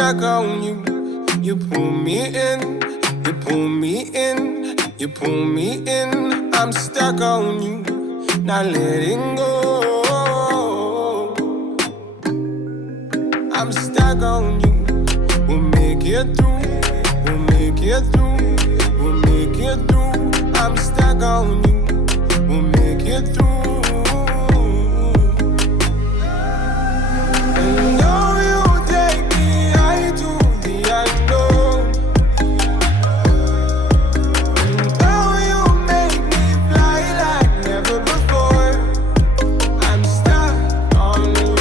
stuck on you. You pull me in, you pull me in, you pull me in. I'm stuck on you, not letting go. I'm stuck on you. We'll make it through, we'll make it through, we'll make it through. I'm stuck on you, we'll make it through. And though you take me high to the unknown, and though you make me fly like never before, I'm stuck on you,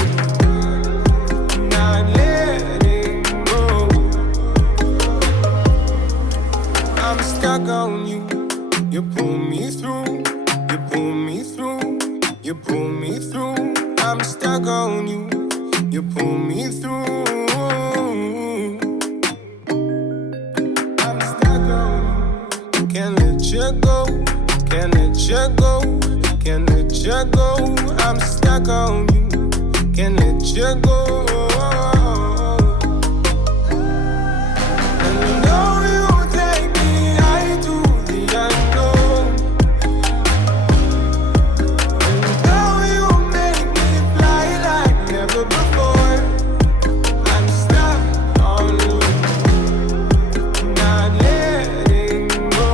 not letting go. I'm stuck on you. You pull me through, you pull me through, you pull me through. I'm stuck on you. You pull me through. I'm stuck on you. Can't let you go. Can't let you go. Can't let you go. I'm stuck on you. Can't let you go. And though you take me high to the unknown, and though you make me fly like never before, I'm stuck on you, not letting go.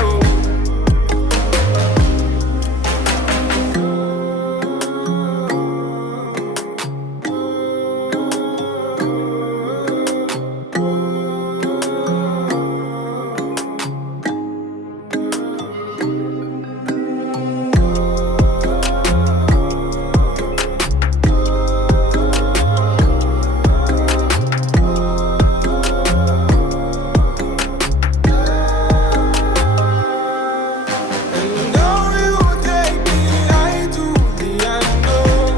And though you take me high to the unknown,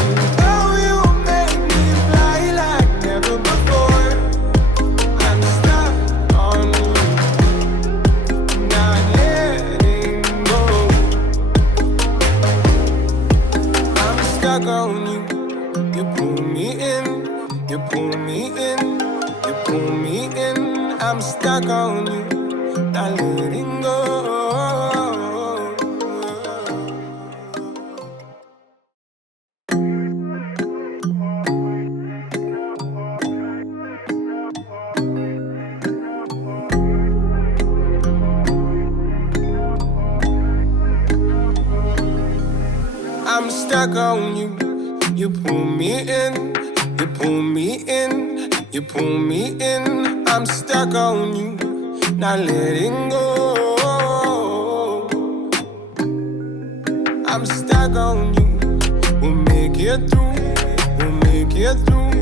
and though you make me fly like never before, I'm stuck on you, not letting go. I'm stuck on you. You pull me in, you pull me in, you pull me in. I'm stuck on you, not letting go. I'm stuck on you. You pull me in, you pull me in, you pull me in. I'm stuck on you, not letting go. I'm stuck on you. We'll make it through, we'll make it through,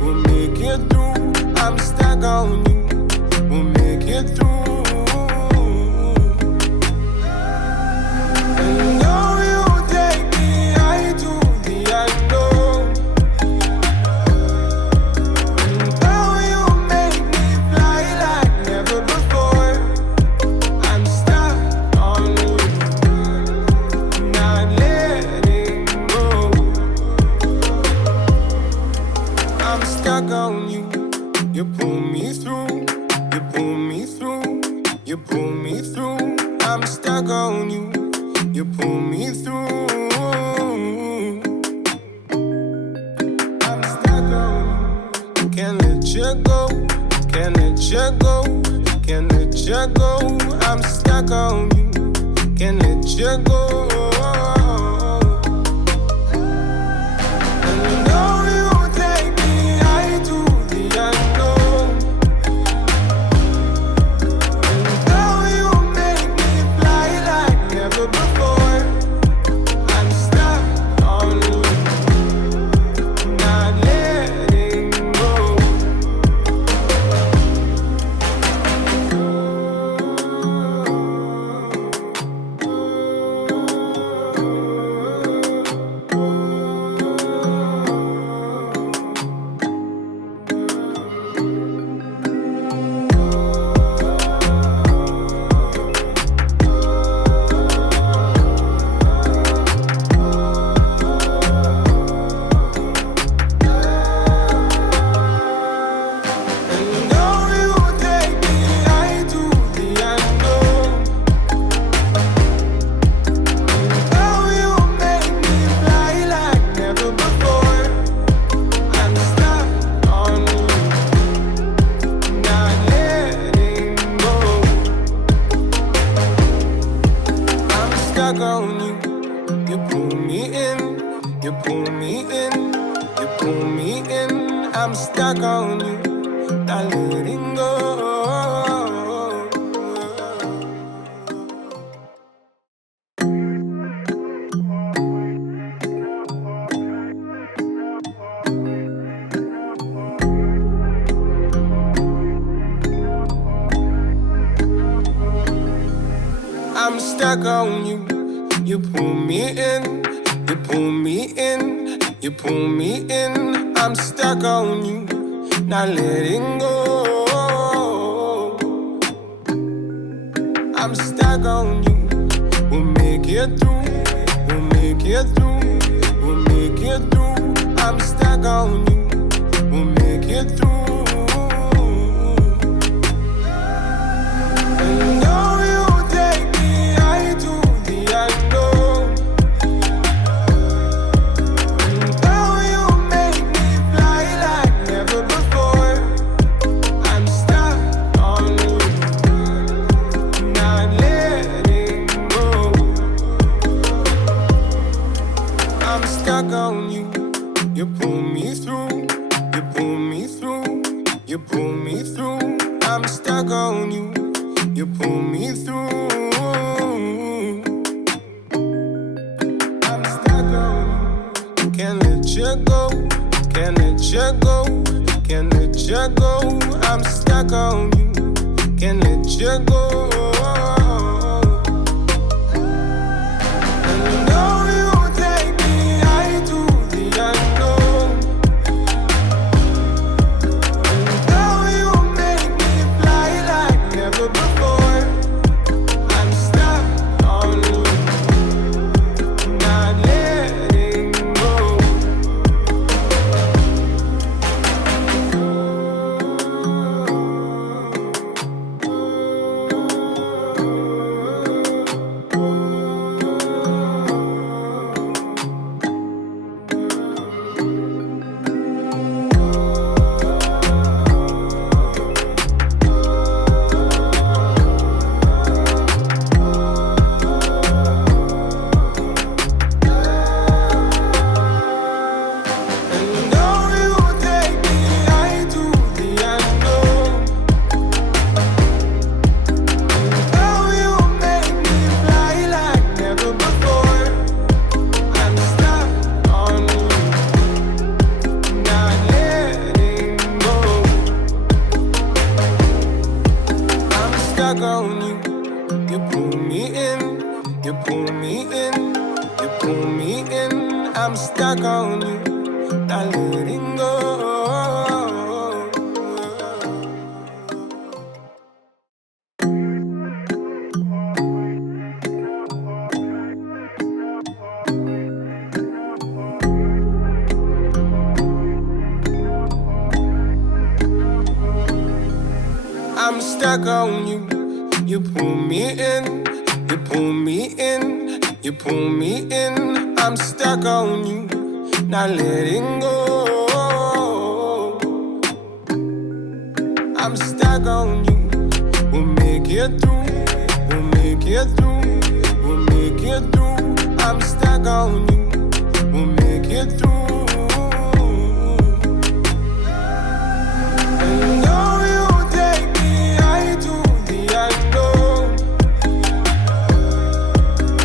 we'll make it through. I'm stuck on you. We'll make it through. And though you take me high to the unknown, and though you make me fly like never before, I'm stuck on you, not letting go. I'm stuck on you. You pull me through, you pull me through, you pull me through. I'm stuck on you. You pull me through. I'm stuck on you. Can't let you go. Can't let you go. Can't let you go. I'm stuck on you. Can't let you go. And though you take me high to the unknown, and though you make me fly like never before, I'm stuck on you, not letting go. pull me in, you pull me in, you pull me in. I'm stuck on you, not letting go. I'm stuck on you. You pull me in, you pull me in, you pull me in. I'm stuck on you, not letting go. I'm stuck on you. We'll make it through, we'll make it through, we'll make it through. I'm stuck on you, we'll make it through. And though you take me high to the unknown, and though you make me fly like never before, I'm stuck on you, not letting go. I'm stuck on you. You pull me through, you pull me through, you pull me through. I'm stuck on you. You pull me through. I'm stuck on you. Can't let you go. Can't let you go. Can't let you go. I'm stuck on you. Can't let you go. And though you take me high to the unknown, and though you make me fly like never before, I'm stuck on you, not letting go. And though you take me high to the unknown, and though you make me fly like never before, I'm stuck on you, not letting go. I'm stuck on you. You pull me in, you pull me in, you pull me in. I'm stuck on you, not letting go. I'm stuck on you. You pull me in, you pull me in, you pull me in. I'm stuck on you, not letting go. I'm stuck on you. We'll make it through, we'll make it through, we'll make it through. I'm stuck on you. We'll make it through.